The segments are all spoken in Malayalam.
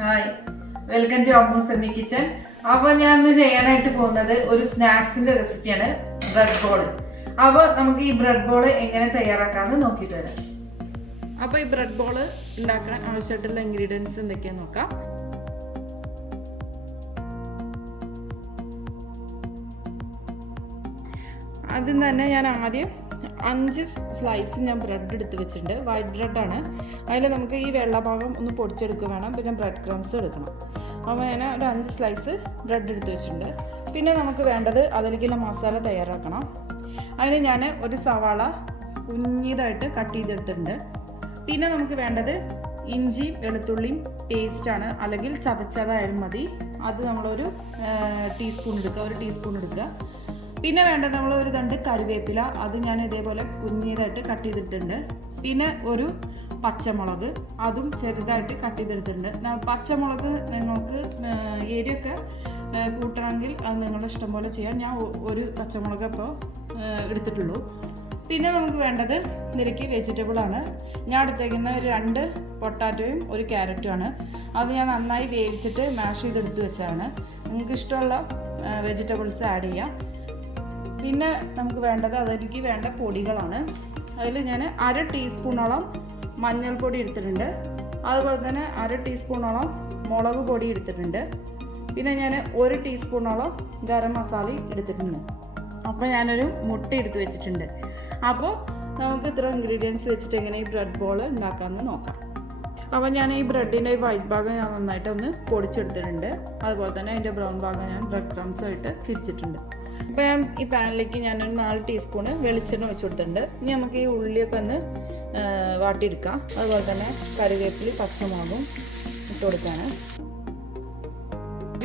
Hi, welcome to Ammu semi kitchen. അപ്പോൾ ഞാൻ ഇന്ന് ചെയ്യാനായിട്ട് പോകുന്നത് ഒരു സ്നാക്സിന്റെ റെസിപ്പിയാണ്, ബ്രെഡ് ബോൾ. അപ്പോൾ നമുക്ക് ഈ ബ്രെഡ് ബോൾ എങ്ങനെ തയ്യാറാക്കാമെന്ന് നോക്കിയിട്ട് വരാം. അപ്പോൾ ഈ ബ്രെഡ് ബോൾ ഉണ്ടാക്കാൻ ആവശ്യമായിട്ടുള്ള ഇൻഗ്രീഡിയൻസ് എന്തൊക്കെയാണെന്ന് നോക്കാം. ആദ്യം തന്നെ ഞാൻ ആദ്യം 5 സ്ലൈസ് ഞാൻ ബ്രെഡ് എടുത്ത് വെച്ചിട്ടുണ്ട്. വൈറ്റ് ബ്രെഡാണ്. അതിൽ നമുക്ക് ഈ വെള്ള ഭാഗം ഒന്ന് പൊടിച്ചെടുക്കുക വേണം, പിന്നെ ബ്രെഡ് ക്രംസ് എടുക്കണം. അപ്പോൾ ഞാൻ ഒരു 5 സ്ലൈസ് ബ്രെഡ് എടുത്ത് വെച്ചിട്ടുണ്ട്. പിന്നെ നമുക്ക് വേണ്ടത് അതിലേക്കുള്ള മസാല തയ്യാറാക്കണം. അതിന് ഞാൻ ഒരു സവാള കുഞ്ഞിതായിട്ട് കട്ട് ചെയ്തെടുത്തിട്ടുണ്ട്. പിന്നെ നമുക്ക് വേണ്ടത് ഇഞ്ചിയും വെളുത്തുള്ളിയും പേസ്റ്റാണ്, അല്ലെങ്കിൽ ചതച്ചതായാലും മതി. അത് നമ്മളൊരു ടീസ്പൂൺ എടുക്കുക. പിന്നെ വേണ്ടത് നമ്മൾ ഒരു 2 കറിവേപ്പില, അത് ഞാൻ ഇതേപോലെ കുഞ്ഞിതായിട്ട് കട്ട് ചെയ്തെടുത്തിട്ടുണ്ട്. പിന്നെ ഒരു പച്ചമുളക്, അതും ചെറുതായിട്ട് കട്ട് ചെയ്തെടുത്തിട്ടുണ്ട്. പച്ചമുളക് നിങ്ങൾക്ക് എരിയൊക്കെ കൂട്ടണമെങ്കിൽ അത് നിങ്ങളുടെ ഇഷ്ടം പോലെ ചെയ്യാം. ഞാൻ ഒരു പച്ചമുളക് ഇപ്പോൾ എടുത്തിട്ടുള്ളൂ. പിന്നെ നമുക്ക് വേണ്ടത് ഇതിലേക്ക് വെജിറ്റബിളാണ്. ഞാൻ എടുത്തേക്കുന്ന 2 പൊട്ടാറ്റോയും 1 ക്യാരറ്റുമാണ്. അത് ഞാൻ നന്നായി വേവിച്ചിട്ട് മാഷ് ചെയ്തെടുത്ത് വെച്ചതാണ്. നിങ്ങൾക്ക് ഇഷ്ടമുള്ള വെജിറ്റബിൾസ് ആഡ് ചെയ്യാം. പിന്നെ നമുക്ക് വേണ്ടത് അതിലേക്ക് വേണ്ട പൊടികളാണ്. അതിൽ ഞാൻ 1/2 ടീസ്പൂണോളം മഞ്ഞൾപ്പൊടി എടുത്തിട്ടുണ്ട്. അതുപോലെ തന്നെ 1/2 ടീസ്പൂണോളം മുളക് പൊടി എടുത്തിട്ടുണ്ട്. പിന്നെ ഞാൻ 1 ടീസ്പൂണോളം ഗരം മസാല എടുത്തിട്ടുണ്ട്. അപ്പോൾ ഞാനൊരു മുട്ട എടുത്ത് വെച്ചിട്ടുണ്ട്. അപ്പോൾ നമുക്ക് ഇത്ര ഇൻഗ്രീഡിയൻസ് വെച്ചിട്ട് എങ്ങനെ ഈ ബ്രെഡ് ബോൾ ഉണ്ടാക്കാമെന്ന് നോക്കാം. അപ്പോൾ ഞാൻ ഈ ബ്രെഡിൻ്റെ വൈറ്റ് ഭാഗം ഞാൻ നന്നായിട്ട് ഒന്ന് പൊടിച്ചെടുത്തിട്ടുണ്ട്. അതുപോലെ തന്നെ അതിൻ്റെ ബ്രൗൺ ഭാഗം ഞാൻ ബ്രെഡ് ക്രംസായിട്ട് തിരിച്ചിട്ടുണ്ട്. അപ്പോൾ ഞാൻ ഈ പാനിലേക്ക് ഞാനൊരു 4 ടീസ്പൂണ് വെളിച്ചെണ്ണ വെച്ച് കൊടുത്തിട്ടുണ്ട്. ഇനി നമുക്ക് ഈ ഉള്ളിയൊക്കെ ഒന്ന് വാട്ടിയെടുക്കാം. അതുപോലെ തന്നെ കറിവേപ്പില പച്ചമുളകും ഇട്ട് കൊടുക്കുകയാണ്.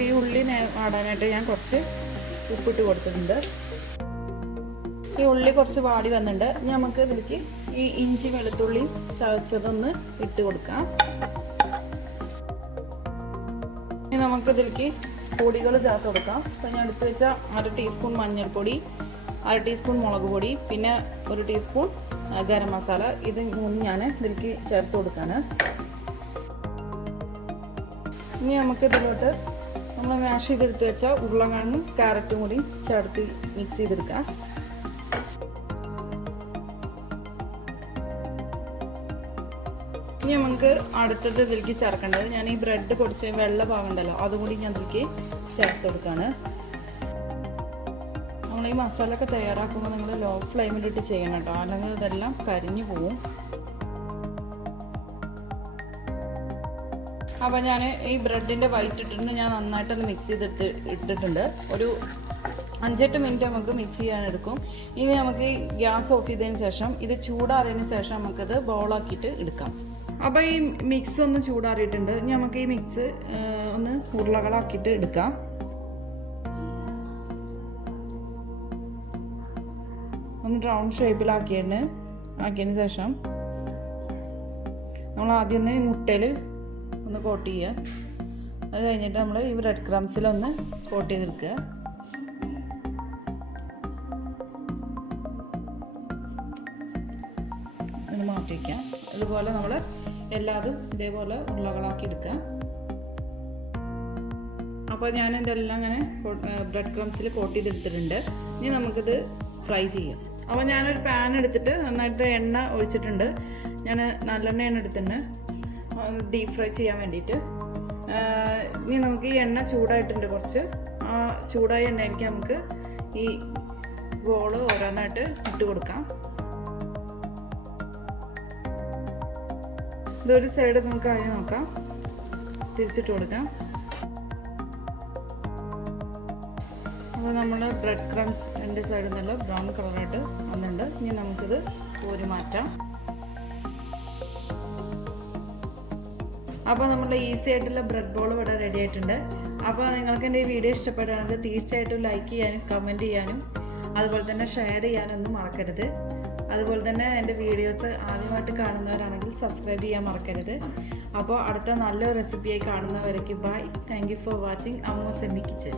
ഈ ഉള്ളി വാടാനായിട്ട് ഞാൻ കുറച്ച് ഉപ്പിട്ട് കൊടുത്തിട്ടുണ്ട്. ഈ ഉള്ളി കുറച്ച് വാടി വന്നിട്ടുണ്ട്. ഇനി നമുക്ക് ഇതിലേക്ക് ഈ ഇഞ്ചി വെളുത്തുള്ളി ചതച്ചതൊന്ന് ഇട്ട് കൊടുക്കാം. ഇനി നമുക്ക് ഇതിലേക്ക് പൊടികൾ ചേർത്ത് കൊടുക്കാം. അപ്പോൾ ഞാൻ എടുത്ത് വെച്ച 1/2 ടീസ്പൂൺ മഞ്ഞൾപ്പൊടി, 1/2 ടീസ്പൂൺ മുളക് പൊടി, പിന്നെ 1 ടീസ്പൂൺ ഗരം മസാല. ഇത് 3 ഞാൻ ഇതിലേക്ക് ചേർത്ത് കൊടുക്കുകയാണ്. ഇനി നമുക്ക് ഇതിലോട്ട് നമ്മൾ മാഷ് ചെയ്തെടുത്ത് വെച്ച ഉരുളക്കിഴങ്ങും ക്യാരറ്റും കൂടി ചേർത്ത് മിക്സ് ചെയ്തെടുക്കാം. ഇനി നമുക്ക് അടുത്തത് ഇതിലേക്ക് ചേർക്കേണ്ടത്, ഞാൻ ഈ ബ്രെഡ് പൊടിച്ച വെള്ള ഭാഗം ഉണ്ടല്ലോ, അതുകൂടി ഞാൻ ഇതിലേക്ക് ചേർത്ത് കൊടുക്കുകയാണ്. നമ്മൾ ഈ മസാല ഒക്കെ തയ്യാറാക്കുമ്പോൾ നിങ്ങൾ ലോ ഫ്ലെയിമിലിട്ട് ചെയ്യണം കേട്ടോ, അല്ലെങ്കിൽ ഇതെല്ലാം കരിഞ്ഞു പോവും. അപ്പോൾ ഞാൻ ഈ ബ്രെഡിൻ്റെ വൈറ്റ് ഇട്ടിട്ട് ഞാൻ നന്നായിട്ടൊന്ന് മിക്സ് ഇട്ടിട്ടുണ്ട്. ഒരു 5-8 മിനിറ്റ് നമുക്ക് മിക്സ് ചെയ്യാനെടുക്കും. ഇനി നമുക്ക് ഈ ഗ്യാസ് ഓഫ് ചെയ്തതിന് ശേഷം ഇത് ചൂടാറിയതിന് ശേഷം നമുക്കത് ബൗളാക്കിയിട്ട് എടുക്കാം. അപ്പോൾ ഈ മിക്സ് ഒന്ന് ചൂടാറിയിട്ടുണ്ട്. ഇനി നമുക്ക് ഈ മിക്സ് ഒന്ന് ഉരുളകളാക്കിയിട്ട് എടുക്കാം. ഒന്ന് റൗണ്ട് ഷേപ്പിലാക്കിയതിന് ശേഷം നമ്മൾ ആദ്യം ഒന്ന് മുട്ടയിൽ ഒന്ന് കോട്ട് ചെയ്യുക. അത് കഴിഞ്ഞിട്ട് നമ്മൾ ഈ ബ്രെഡ് ക്രംസിലൊന്ന് കോട്ട് ചെയ്തെടുക്കുക. ഒന്ന് മാറ്റി വയ്ക്കാം. അതുപോലെ നമ്മൾ എല്ലാതും ഇതേപോലെ ഉരുളകളാക്കി എടുക്കുക. അപ്പോൾ ഞാൻ ഇതെല്ലാം അങ്ങനെ ബ്രെഡ് ക്രംസിൽ കോട്ട് ചെയ്തെടുത്തിട്ടുണ്ട്. ഇനി നമുക്കിത് ഫ്രൈ ചെയ്യാം. അപ്പോൾ ഞാനൊരു പാൻ എടുത്തിട്ട് നന്നായിട്ട് എണ്ണ ഒഴിച്ചിട്ടുണ്ട്. ഞാൻ നല്ലെണ്ണയാണ് എടുത്തിട്ടുണ്ട് ഡീപ് ഫ്രൈ ചെയ്യാൻ വേണ്ടിയിട്ട്. ഇനി നമുക്ക് ഈ എണ്ണ ചൂടായിട്ടുണ്ട് കുറച്ച്. ആ ചൂടായ എണ്ണയിലേക്ക് നമുക്ക് ഈ ബോൾ ഓരോന്നായിട്ട് ഇട്ട് കൊടുക്കാം. ഇതൊരു സൈഡ് നമുക്ക് ആയി നോക്കാം, തിരിച്ചിട്ട് കൊടുക്കാം. അപ്പോൾ നമ്മൾ ബ്രെഡ് ക്രംസ് 2 സൈഡിൽ നിന്നുള്ള ബ്രൗൺ കളറായിട്ട് വന്നിട്ടുണ്ട്. ഇനി നമുക്കിത് കോരി മാറ്റാം. അപ്പോൾ നമ്മുടെ ഈസി ആയിട്ടുള്ള ബ്രെഡ് ബോൾ ഇവിടെ റെഡി ആയിട്ടുണ്ട്. അപ്പോൾ നിങ്ങൾക്ക് എൻ്റെ ഈ വീഡിയോ ഇഷ്ടപ്പെടുകയാണെങ്കിൽ തീർച്ചയായിട്ടും ലൈക്ക് ചെയ്യാനും കമൻറ്റ് ചെയ്യാനും അതുപോലെ തന്നെ ഷെയർ ചെയ്യാനൊന്നും മറക്കരുത്. അതുപോലെ തന്നെ എൻ്റെ വീഡിയോസ് ആദ്യമായിട്ട് കാണുന്നവരാണെങ്കിൽ സബ്സ്ക്രൈബ് ചെയ്യാൻ മറക്കരുത്. അപ്പോൾ അടുത്ത നല്ലൊരു റെസിപ്പിയായി കാണുന്നവരേക്ക് bye. Thank you for watching Ammu semi kitchen.